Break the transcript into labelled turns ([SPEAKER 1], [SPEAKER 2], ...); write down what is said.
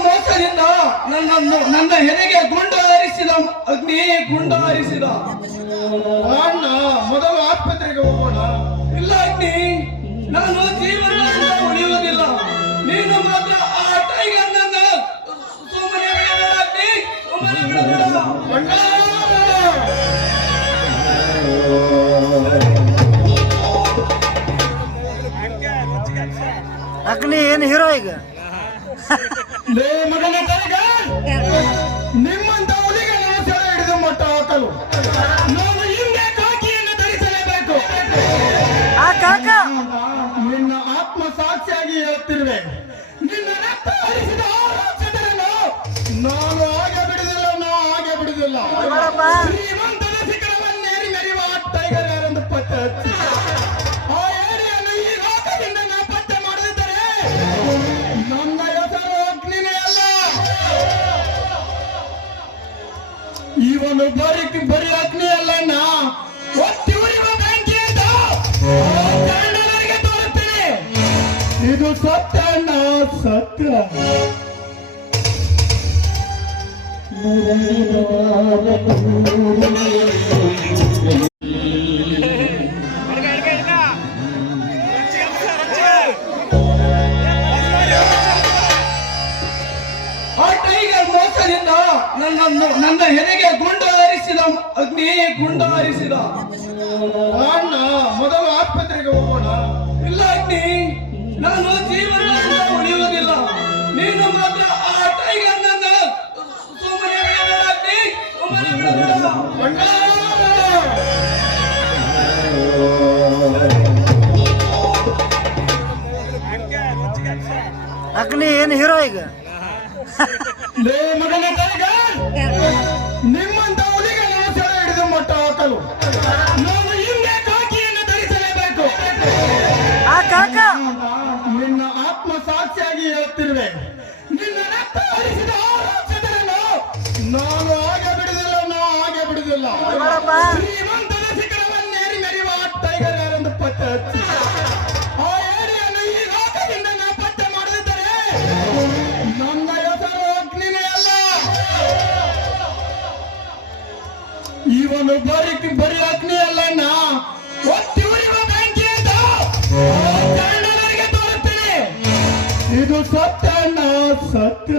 [SPEAKER 1] ಮೋಸದಿಂದ ನನ್ನನ್ನು ನನ್ನ ಹೆರಿಗೆ ಗುಂಡು ಹರಿಸಿದ ಅಗ್ನಿ ಗುಂಡು ಹಾರಿಸಿದ.
[SPEAKER 2] ಅಣ್ಣ, ಮೊದಲು ಆಸ್ಪತ್ರೆಗೆ ಹೋಗೋಣ.
[SPEAKER 1] ಇಲ್ಲ ಅಗ್ನಿ, ನಾನು ಜೀವನ ಉಳಿಯುವುದಿಲ್ಲ. ನೀನು ಮಾತ್ರ ಆ ಟೈಗರ್ ನನ್ನ ಸುಮ್ಮನೆ ಬಿಡಬೇಡ ಅಗ್ನಿ
[SPEAKER 3] ಏನ್ ಹೀರೋ ಈಗ?
[SPEAKER 2] ನಿಮ್ಮಂತ ಹುಲಿಗಳನ್ನು ಸೆರೆ ಹಿಡಿದು ಮಟ್ಟ ಹಾಕಲು ನಾವು ಹಿಂದೆ ಕಾಕಿಯನ್ನು ಧರಿಸಲೇಬೇಕು
[SPEAKER 3] ಆ ಕಾಕ!
[SPEAKER 2] ನಿನ್ನ ಆತ್ಮ ಸಾಕ್ಷಿಯಾಗಿ ಹೇಳ್ತಿರುವೆ ನಿನ್ನ ರಕ್ತ ಹರಿಸಿದ ಆ ರಾಕ್ಷಸರನ್ನು ನಾನು ಹಾಗೆ ಬಿಡುದಿಲ್ಲ ನಾವು ಹಾಗೆ ಬಿಡುದಿಲ್ಲ ಶ್ರೀಮಂತನ ಶಿಖರವನ್ನೇರಿ ಮೆರೆಯುವ ಟೈಗರ್ ಯಾರೆಂದು ಪತ್ತೆ ಇವನು ಬರಿ ಬರೀ ಅಗ್ನಿ ಅಲ್ಲಣ್ಣ ಇದು. ಸತ್ಯ ಅಣ್ಣ ಸತ್ಯ.
[SPEAKER 1] ಮೋಸದಿಂದ ನನ್ನನ್ನು ನನ್ನ ಹೆರಿಗೆ ಗುಂಡು ಹಾರಿಸಿದ ಅಗ್ನಿ ಗುಂಡು ಹಾರಿಸಿದ
[SPEAKER 2] ಅಣ್ಣ, ಮೊದಲು ಆಸ್ಪತ್ರೆಗೆ ಹೋಗೋಣ.
[SPEAKER 1] ಇಲ್ಲ ಅಗ್ನಿ, ನಾನು ಜೀವನ ಉಳಿಯುವುದಿಲ್ಲ. ನೀನು ಮಾತ್ರ ಆ ಟೈಗರ್ ನನ್ನ ಸುಮ್ಮನೆ ಅಗ್ನಿ
[SPEAKER 3] ಏನು ಹೀರೋ ಈಗ?
[SPEAKER 2] ಮಗನ ಕೈಗ ನಿಮ್ಮಂತ ಹುಲಿಗಳನ್ನು ಸೆರೆ ಹಿಡಿದು ಮಟ್ಟ ಹಾಕಲು. ನಾನು ಹಿಂದೆ ಕಾಕಿಯನ್ನು ಧರಿಸಲೇಬೇಕು.
[SPEAKER 3] ಆ ಕಾಕಾ.
[SPEAKER 2] ನಿನ್ನ ಆತ್ಮ ಸಾಕ್ಷಿಯಾಗಿ ಹೇಳ್ತಿರುವೆ. ನಿನ್ನ ರಕ್ತ ಹರಿಸಿದ ನಾನು ಹಾಗೆ ಬಿಡುದಿಲ್ಲ ನಾವು ಹಾಗೆ ಬಿಡುದಿಲ್ಲ ಇವನು ಬರಿ ಬರಿ ಅಗ್ನಿ ಚಾಂಡಲರಿಗೆ ತೋರುತ್ತೇನೆ ಇದು. ಸತ್ಯ ಸತ್ಯ.